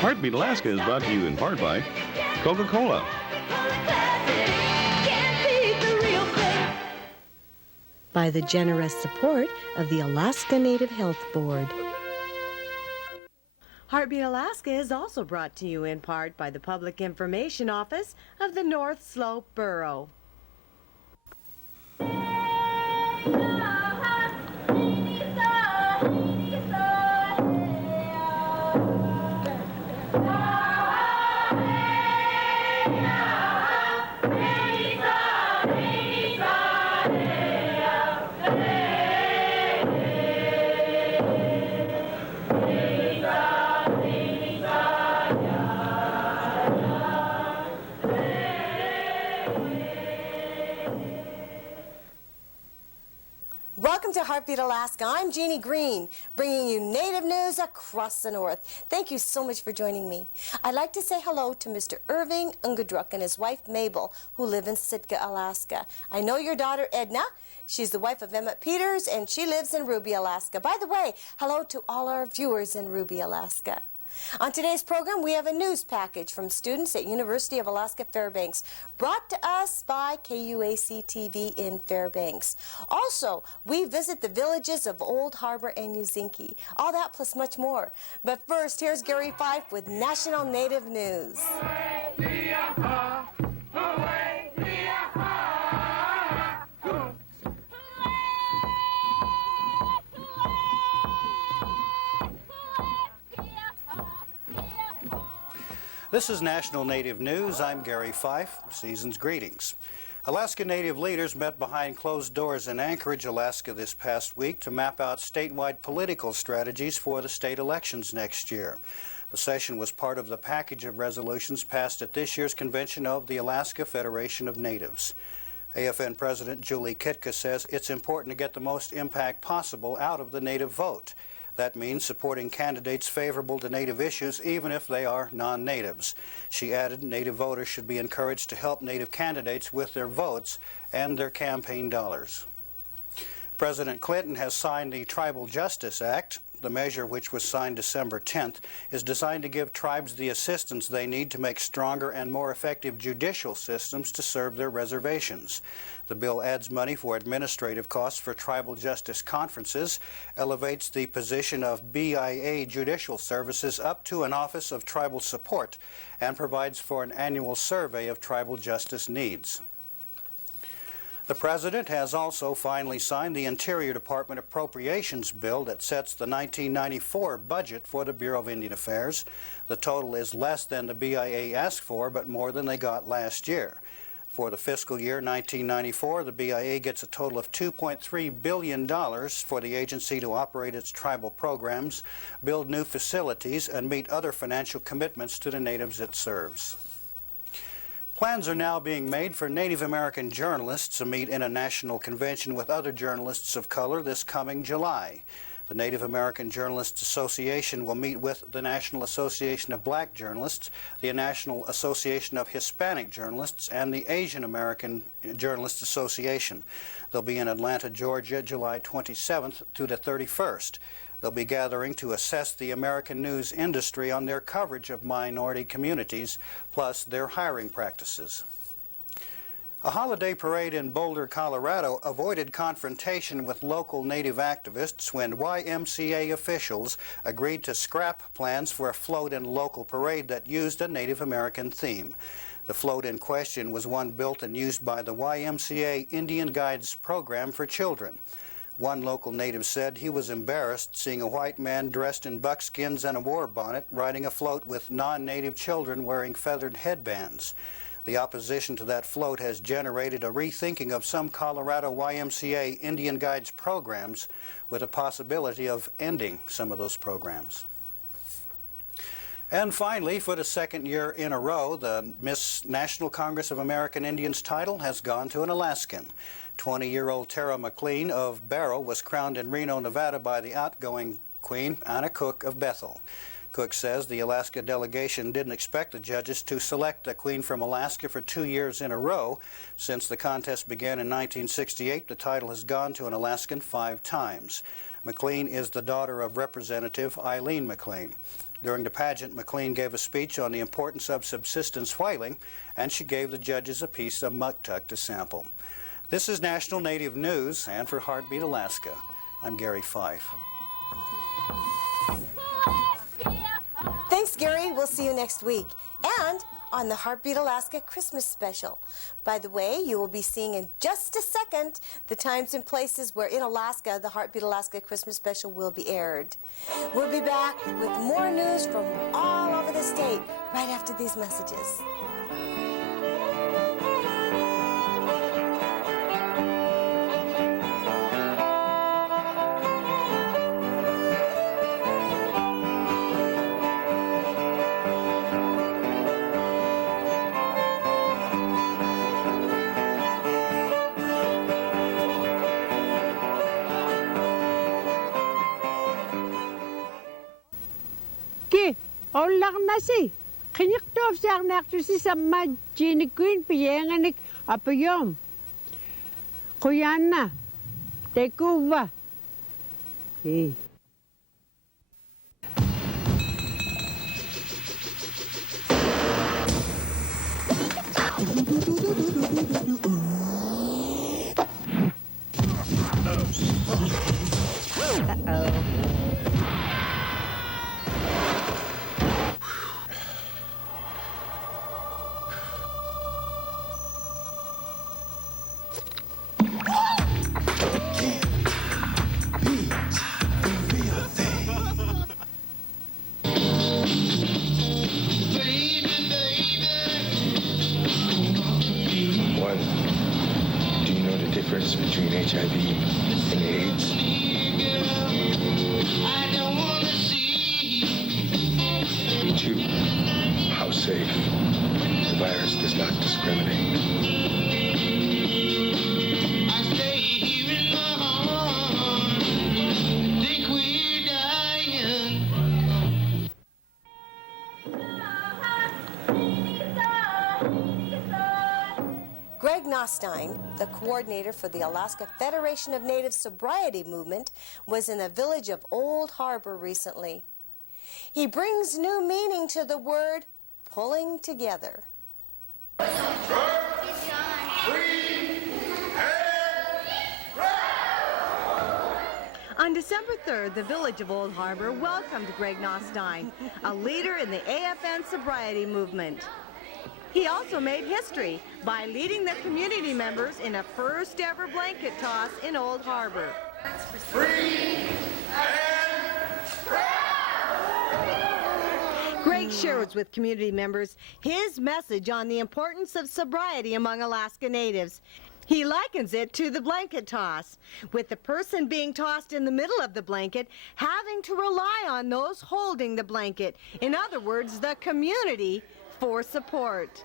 Heartbeat Alaska is brought to you in part by Coca-Cola. By the generous support of the Alaska Native Health Board. Heartbeat Alaska is also brought to you in part by the Public Information Office of the North Slope Borough. Welcome to Heartbeat Alaska. I'm Jeannie Green, bringing you Native news across the North. Thank you so much for joining me. I'd like to say hello to Mr. Irving Ungadruk and his wife Mabel, who live in Sitka, Alaska. I know your daughter Edna. She's the wife of Emmett Peters, and she lives in Ruby, Alaska. By the way, hello to all our viewers in Ruby, Alaska. On today's program, we have a news package from students at University of Alaska Fairbanks, brought to us by KUAC-TV in Fairbanks. Also, we visit the villages of Old Harbor and Ouzinkie. All that plus much more. But first, here's Gary Fife with National Native News. This is National Native News. I'm Gary Fife. Season's greetings. Alaska Native leaders met behind closed doors in Anchorage, Alaska this past week to map out statewide political strategies for the state elections next year. The session was part of the package of resolutions passed at this year's convention of the Alaska Federation of Natives. AFN President Julie Kitka says it's important to get the most impact possible out of the Native vote. That means supporting candidates favorable to Native issues, even if they are non-Natives. She added Native voters should be encouraged to help Native candidates with their votes and their campaign dollars. President Clinton has signed the Tribal Justice Act. The measure, which was signed December 10th, is designed to give tribes the assistance they need to make stronger and more effective judicial systems to serve their reservations. The bill adds money for administrative costs for tribal justice conferences, elevates the position of BIA Judicial Services up to an Office of Tribal Support, and provides for an annual survey of tribal justice needs. The President has also finally signed the Interior Department Appropriations Bill that sets the 1994 budget for the Bureau of Indian Affairs. The total is less than the BIA asked for, but more than they got last year. For the fiscal year 1994, the BIA gets a total of $2.3 billion for the agency to operate its tribal programs, build new facilities, and meet other financial commitments to the natives it serves. Plans are now being made for Native American journalists to meet in a national convention with other journalists of color this coming July. The Native American Journalists Association will meet with the National Association of Black Journalists, the National Association of Hispanic Journalists, and the Asian American Journalists Association. They'll be in Atlanta, Georgia, July 27th through the 31st. They'll be gathering to assess the American news industry on their coverage of minority communities, plus their hiring practices. A holiday parade in Boulder, Colorado avoided confrontation with local Native activists when YMCA officials agreed to scrap plans for a float and local parade that used a Native American theme. The float in question was one built and used by the YMCA Indian Guides program for children. One local Native said he was embarrassed seeing a white man dressed in buckskins and a war bonnet riding a float with non-Native children wearing feathered headbands. The opposition to that float has generated a rethinking of some Colorado YMCA Indian Guides programs, with a possibility of ending some of those programs. And finally, for the second year in a row, the Miss National Congress of American Indians title has gone to an Alaskan. 20-year-old Tara McLean of Barrow was crowned in Reno, Nevada by the outgoing Queen, Anna Cook of Bethel. Cook says the Alaska delegation didn't expect the judges to select a queen from Alaska for 2 years in a row. Since the contest began in 1968, the title has gone to an Alaskan 5 times. McLean is the daughter of Representative Eileen McLean. During the pageant, McLean gave a speech on the importance of subsistence whaling, and she gave the judges a piece of muktuk to sample. This is National Native News, and for Heartbeat Alaska, I'm Gary Fife. Thanks, Gary. We'll see you next week. And on the Heartbeat Alaska Christmas special. By the way, you will be seeing in just a second the times and places where in Alaska the Heartbeat Alaska Christmas special will be aired. We'll be back with more news from all over the state right after these messages. Olak nasi. Kinik tof sak naktusi sama Jeannie Queen piyenganik apayom. Kuyana. Tekuva. Eh. Between HIV and AIDS. Two, how safe. The virus does not discriminate. I stay here in my heart. Think we're dying. Greg Nothstine, the coordinator for the Alaska Federation of Native Sobriety Movement, was in the village of Old Harbor recently. He brings new meaning to the word pulling together. On December 3rd, the village of Old Harbor welcomed Greg Nothstine, a leader in the AFN sobriety movement. He also made history by leading the community members in a first ever blanket toss in Old Harbor. Free and proud! Greg shares with community members his message on the importance of sobriety among Alaska Natives. He likens it to the blanket toss, with the person being tossed in the middle of the blanket having to rely on those holding the blanket, in other words, the community, for support.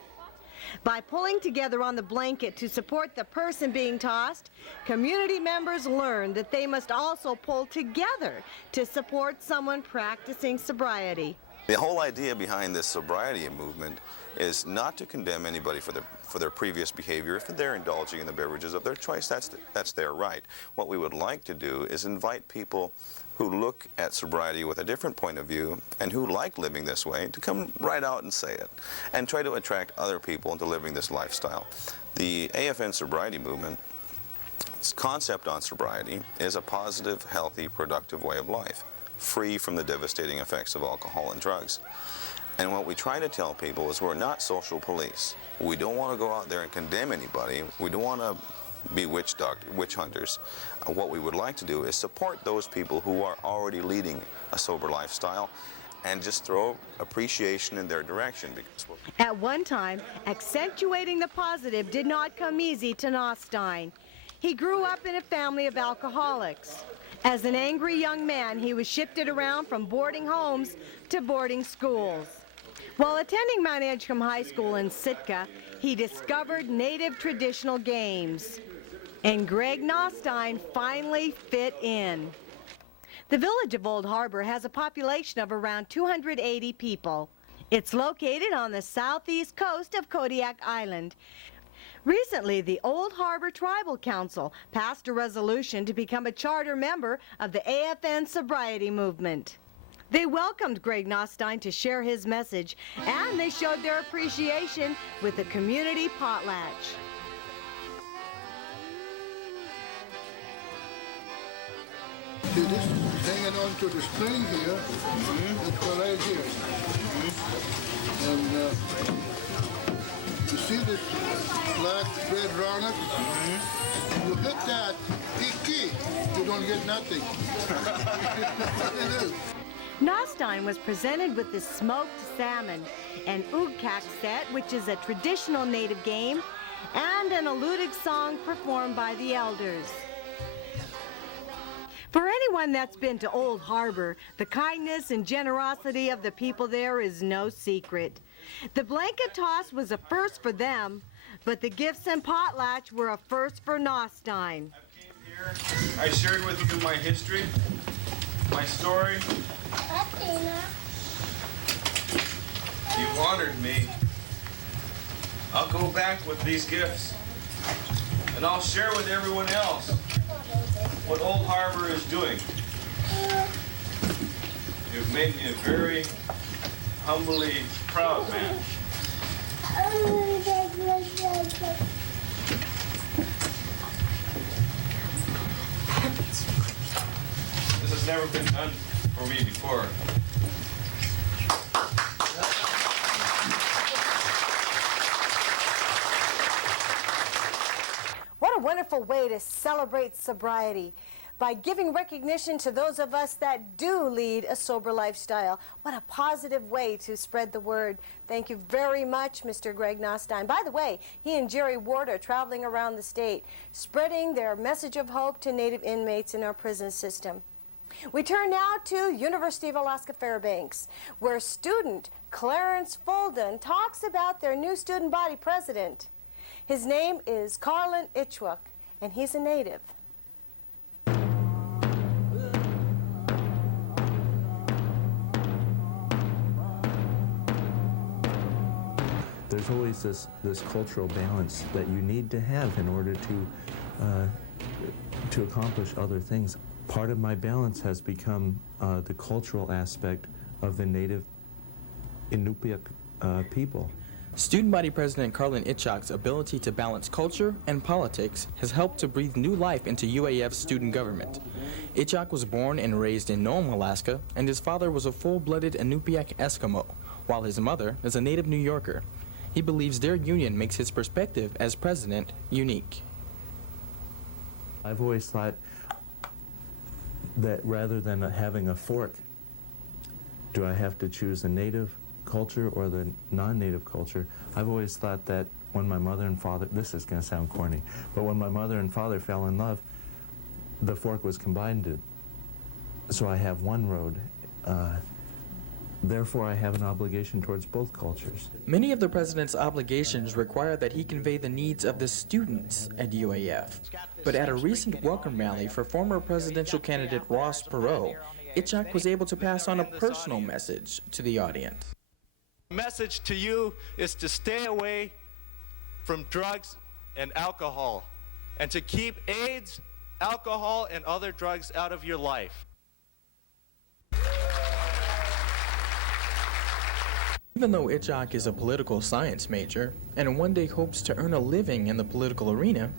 By pulling together on the blanket to support the person being tossed, community members learn that they must also pull together to support someone practicing sobriety. The whole idea behind this sobriety movement is not to condemn anybody for their previous behavior. If they're indulging in the beverages of their choice, that's their right. What we would like to do is invite people who look at sobriety with a different point of view and who like living this way to come right out and say it and try to attract other people into living this lifestyle. The AFN sobriety movement, its concept on sobriety is a positive, healthy, productive way of life, free from the devastating effects of alcohol and drugs. And what we try to tell people is we're not social police. We don't want to go out there and condemn anybody. We don't want to be witch hunters. What we would like to do is support those people who are already leading a sober lifestyle and just throw appreciation in their direction. Because at one time, accentuating the positive did not come easy to Nothstine. He grew up in a family of alcoholics. As an angry young man, he was shifted around from boarding homes to boarding schools. While attending Mount Edgecombe High School in Sitka, he discovered Native traditional games. And Greg Nothstine finally fit in. The village of Old Harbor has a population of around 280 people. It's located on the southeast coast of Kodiak Island. Recently, the Old Harbor Tribal Council passed a resolution to become a charter member of the AFN sobriety movement. They welcomed Greg Nothstine to share his message, and they showed their appreciation with a community potlatch. See, this is hanging on to the string here. That's what I hear. And you see this black thread around it? You hit that, key, you don't get nothing. It is. Nothstine was presented with the smoked salmon, an Ouzinkie set, which is a traditional native game, and an eludic song performed by the elders. For anyone that's been to Old Harbor, the kindness and generosity of the people there is no secret. The blanket toss was a first for them, but the gifts and potlatch were a first for Nothstine. I shared with you my history, my story. You've honored me. I'll go back with these gifts, and I'll share with everyone else what Old Harbor is doing. You've made me a very humbly proud man. This has never been done for me before. What a wonderful way to celebrate sobriety by giving recognition to those of us that do lead a sober lifestyle. What a positive way to spread the word. Thank you very much, Mr. Greg Nothstine. By the way, he and Jerry Ward are traveling around the state, spreading their message of hope to Native inmates in our prison system. We turn now to University of Alaska Fairbanks, where student Clarence Boldon talks about their new student body president. His name is Karlin Itchoak, and he's a native. There's always this cultural balance that you need to have in order to accomplish other things. Part of my balance has become the cultural aspect of the native Inupiaq people. Student body president Karlin Itchoak's ability to balance culture and politics has helped to breathe new life into UAF's student government. Itchoak was born and raised in Nome, Alaska, and his father was a full-blooded Inupiaq Eskimo, while his mother is a native New Yorker. He believes their union makes his perspective as president unique. I've always thought that rather than having a fork, do I have to choose the native culture or the non-native culture? I've always thought that when my mother and father, this is going to sound corny, but when my mother and father fell in love, the fork was combined. So I have one road. Therefore, I have an obligation towards both cultures. Many of the president's obligations require that he convey the needs of the students at UAF. But at a recent welcome rally for former presidential candidate Ross Perot, Itchoak was able to pass on a personal message to the audience. The message to you is to stay away from drugs and alcohol, and to keep AIDS, alcohol, and other drugs out of your life. Even though Itchoak is a political science major and one day hopes to earn a living in the political arena,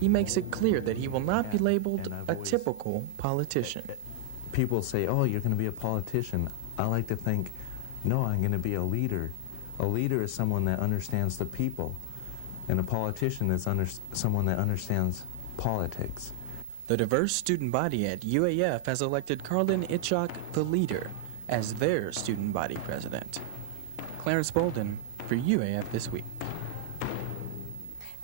he makes it clear that he will not be labeled a typical politician. People say, oh, you're going to be a politician. I like to think, no, I'm going to be a leader. A leader is someone that understands the people, and a politician is someone that understands politics. The diverse student body at UAF has elected Karlin Itchoak the leader as their student body president. Clarence Boldon for UAF This Week.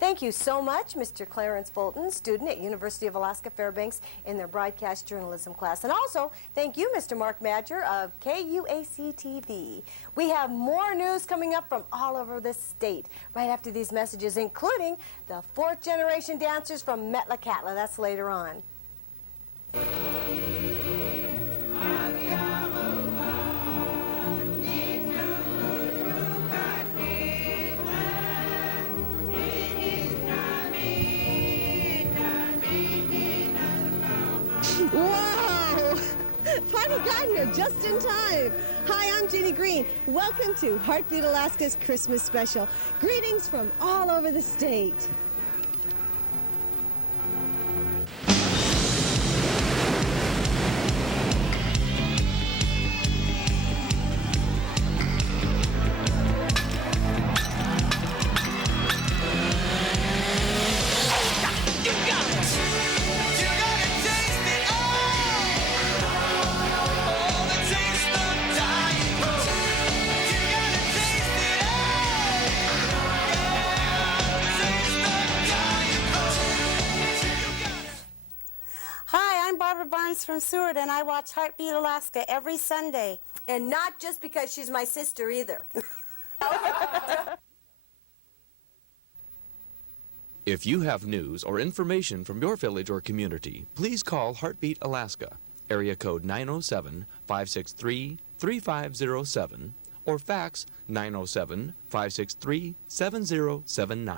Thank you so much, Mr. Clarence Boldon, student at University of Alaska Fairbanks in their broadcast journalism class. And also, thank you, Mr. Mark Madger of KUAC-TV. We have more news coming up from all over the state right after these messages, including the fourth-generation dancers from Metlakatla. That's later on. Whoa! Funny got here just in time. Hi, I'm Jeannie Green. Welcome to Heartbeat Alaska's Christmas special. Greetings from all over the state. From Seward, and I watch Heartbeat Alaska every Sunday. And not just because she's my sister either. If you have news or information from your village or community, please call Heartbeat Alaska, area code 907-563-3507, or fax 907-563-7079.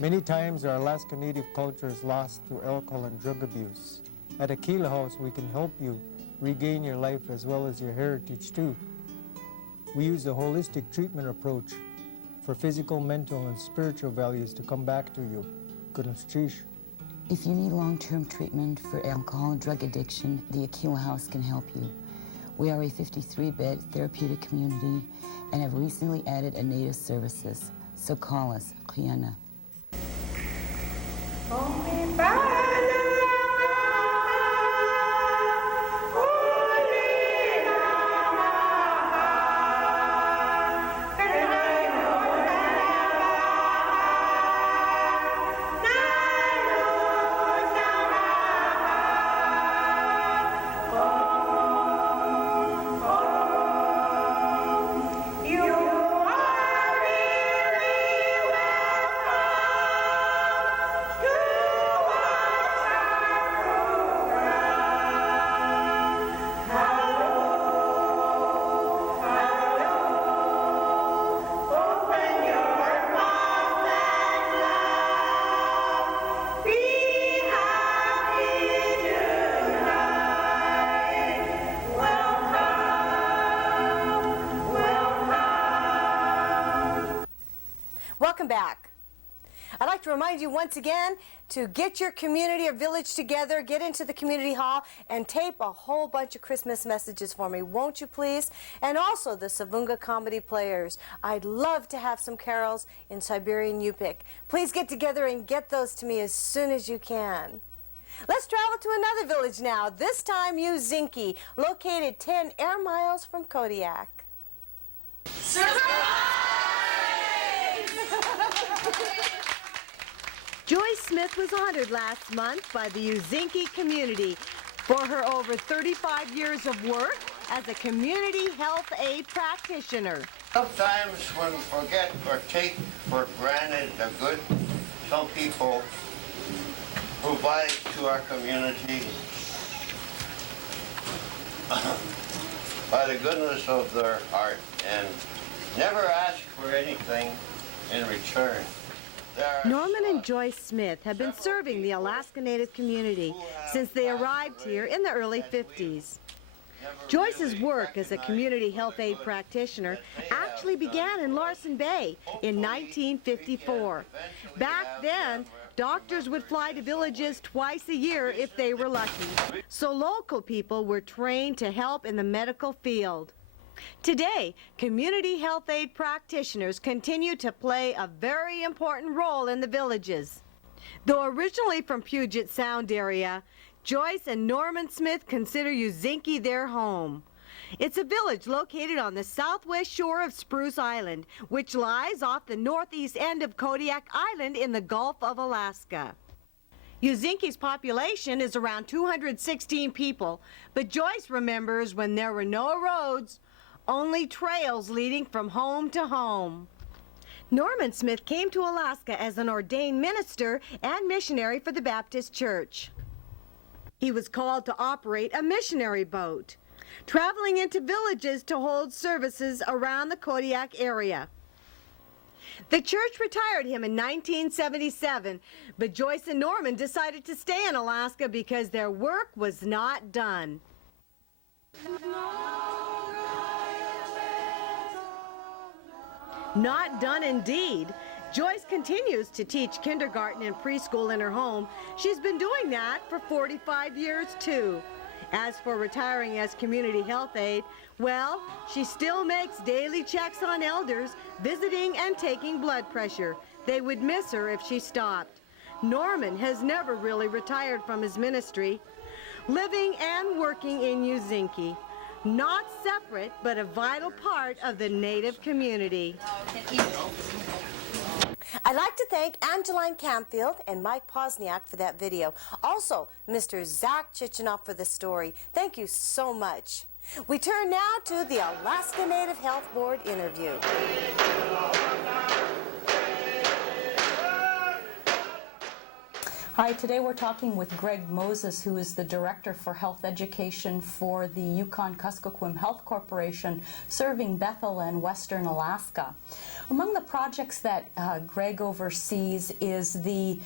Many times our Alaska Native culture is lost through alcohol and drug abuse. At Aquila House, we can help you regain your life as well as your heritage too. We use a holistic treatment approach for physical, mental, and spiritual values to come back to you. If you need long-term treatment for alcohol and drug addiction, the Aquila House can help you. We are a 53-bed therapeutic community and have recently added a native services, so call us, Rihanna. Welcome back. I'd like to remind you once again to get your community or village together, get into the community hall, and tape a whole bunch of Christmas messages for me, won't you please? And also the Savunga Comedy Players. I'd love to have some carols in Siberian Yupik. Please get together and get those to me as soon as you can. Let's travel to another village now, this time Ouzinkie, located 10 air miles from Kodiak. Joyce Smith was honored last month by the Ouzinkie community for her over 35 years of work as a community health aid practitioner. Sometimes when we forget or take for granted the good some people provide to our community by the goodness of their heart and never ask for anything in return. Norman and Joyce Smith have been serving the Alaska Native community since they arrived here in the early 50s. Joyce's work as a community health aid practitioner actually began in Larsen Bay in 1954. Back then, doctors would fly to villages twice a year if they were lucky, so local people were trained to help in the medical field. Today, community health aid practitioners continue to play a very important role in the villages. Though originally from Puget Sound area, Joyce and Norman Smith consider Ouzinkie their home. It's a village located on the southwest shore of Spruce Island, which lies off the northeast end of Kodiak Island in the Gulf of Alaska. Ouzinkie's population is around 216 people, but Joyce remembers when there were no roads, only trails leading from home to home. Norman Smith came to Alaska as an ordained minister and missionary for the Baptist Church. He was called to operate a missionary boat, traveling into villages to hold services around the Kodiak area. The church retired him in 1977, but Joyce and Norman decided to stay in Alaska because their work was not done. Not done indeed. Joyce continues to teach kindergarten and preschool in her home. She's been doing that for 45 years too. As for retiring as community health aide, well, she still makes daily checks on elders, visiting and taking blood pressure. They would miss her if she stopped. Norman has never really retired from his ministry, living and working in Ouzinkie. Not separate, but a vital part of the Native community. I'd like to thank Angeline Campfield and Mike Posniak for that video. Also, Mr. Zack Chicenoff for the story. Thank you so much. We turn now to the Alaska Native Health Board interview. Hi, today we're talking with Greg Moses, who is the Director for Health Education for the Yukon-Kuskokwim Health Corporation, serving Bethel and Western Alaska. Among the projects that Greg oversees is a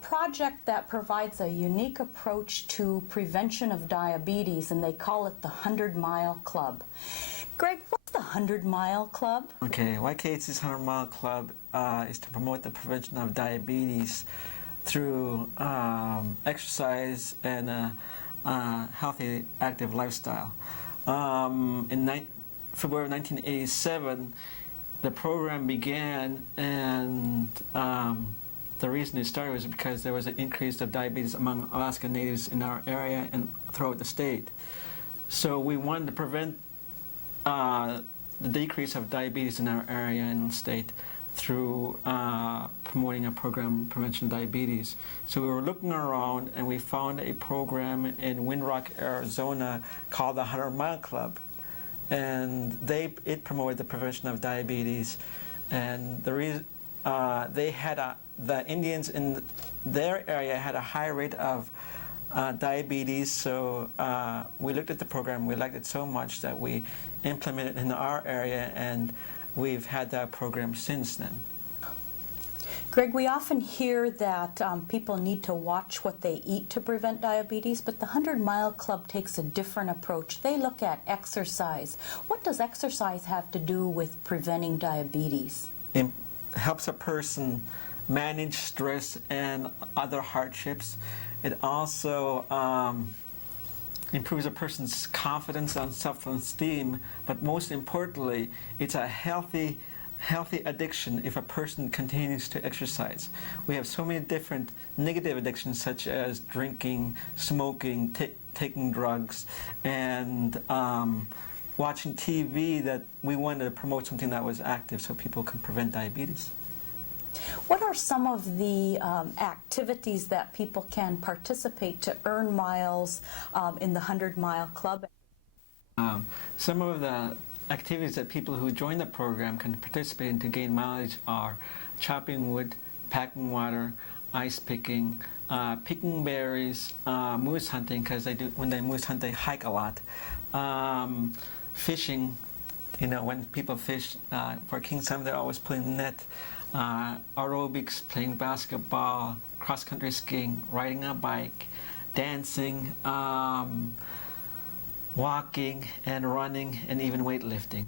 project that provides a unique approach to prevention of diabetes, and they call it the 100-Mile Club. Greg, what's the 100-Mile Club? Okay, YKHC's 100-Mile Club is to promote the prevention of diabetes through exercise and a healthy, active lifestyle. In February of 1987, the program began, and the reason it started was because there was an increase of diabetes among Alaska Natives in our area and throughout the state. So we wanted to prevent the decrease of diabetes in our area and state through promoting a program, Prevention of Diabetes. So we were looking around and we found a program in Windrock, Arizona called the 100-Mile Club. And it promoted the prevention of diabetes. And the reason the Indians in their area had a high rate of diabetes, so we looked at the program, we liked it so much that we implemented it in our area, and we've had that program since then. Greg, we often hear that people need to watch what they eat to prevent diabetes, but the 100-Mile Club takes a different approach. They look at exercise. What does exercise have to do with preventing diabetes? It helps a person manage stress and other hardships. It also improves a person's confidence and self-esteem, but most importantly, it's a healthy addiction if a person continues to exercise. We have so many different negative addictions such as drinking, smoking, taking drugs, and watching TV, that we wanted to promote something that was active so people can prevent diabetes. What are some of the activities that people can participate to earn miles in the 100-Mile Club? Some of the activities that people who join the program can participate in to gain mileage are chopping wood, packing water, ice picking, picking berries, moose hunting, because when they moose hunt they hike a lot, fishing. When people fish for king salmon, they're always pulling the net. Aerobics, playing basketball, cross-country skiing, riding a bike, dancing, walking and running, and even weightlifting.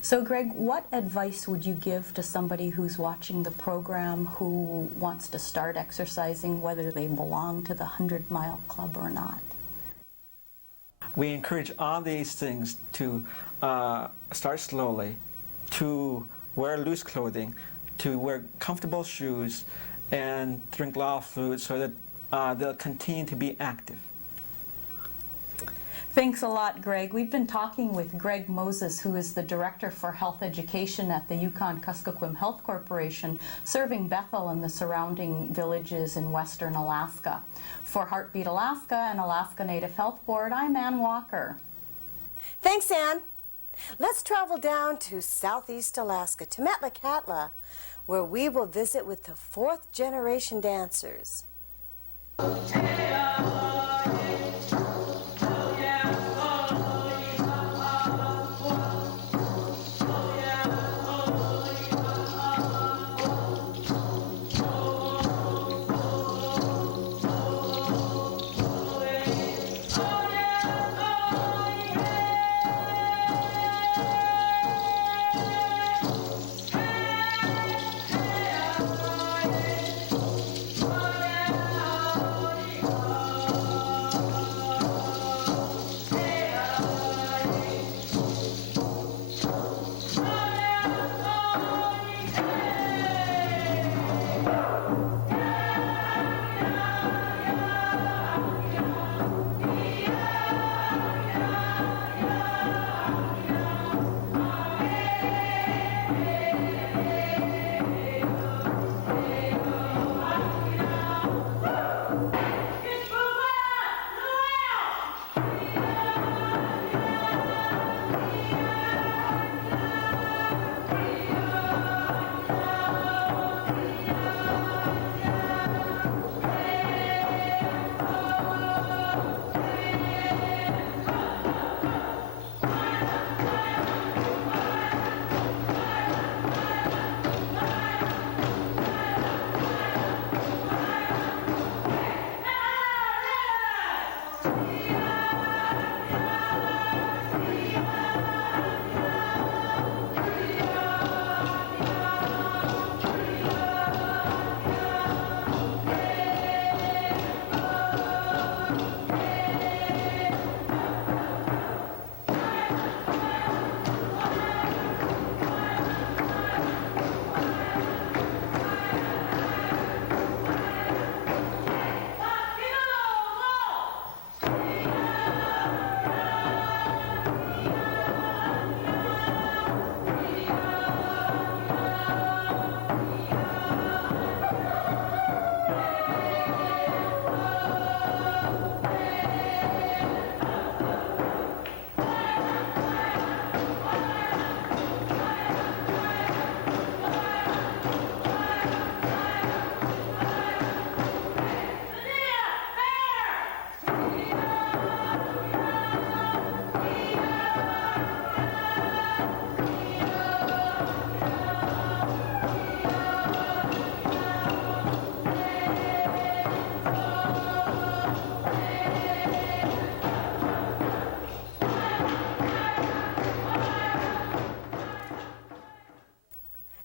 So Greg, what advice would you give to somebody who's watching the program who wants to start exercising, whether they belong to the 100-Mile Club or not? We encourage all these things to start slowly, to wear loose clothing, to wear comfortable shoes, and drink a lot of fluids so that they'll continue to be active. Thanks a lot, Greg. We've been talking with Greg Moses, who is the Director for Health Education at the Yukon-Kuskokwim Health Corporation, serving Bethel and the surrounding villages in Western Alaska. For Heartbeat Alaska and Alaska Native Health Board, I'm Ann Walker. Thanks, Ann. Let's travel down to Southeast Alaska, to Metlakatla, where we will visit with the 4th-generation dancers.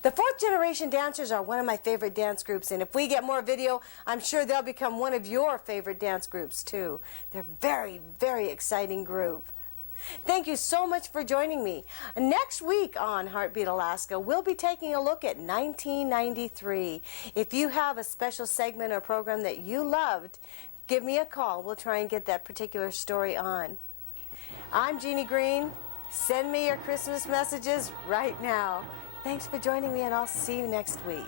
The Fourth Generation Dancers are one of my favorite dance groups, and if we get more video, I'm sure they'll become one of your favorite dance groups too. They're a very, very exciting group. Thank you so much for joining me. Next week on Heartbeat Alaska, we'll be taking a look at 1993. If you have a special segment or program that you loved, give me a call. We'll try and get that particular story on. I'm Jeannie Green. Send me your Christmas messages right now. Thanks for joining me, and I'll see you next week.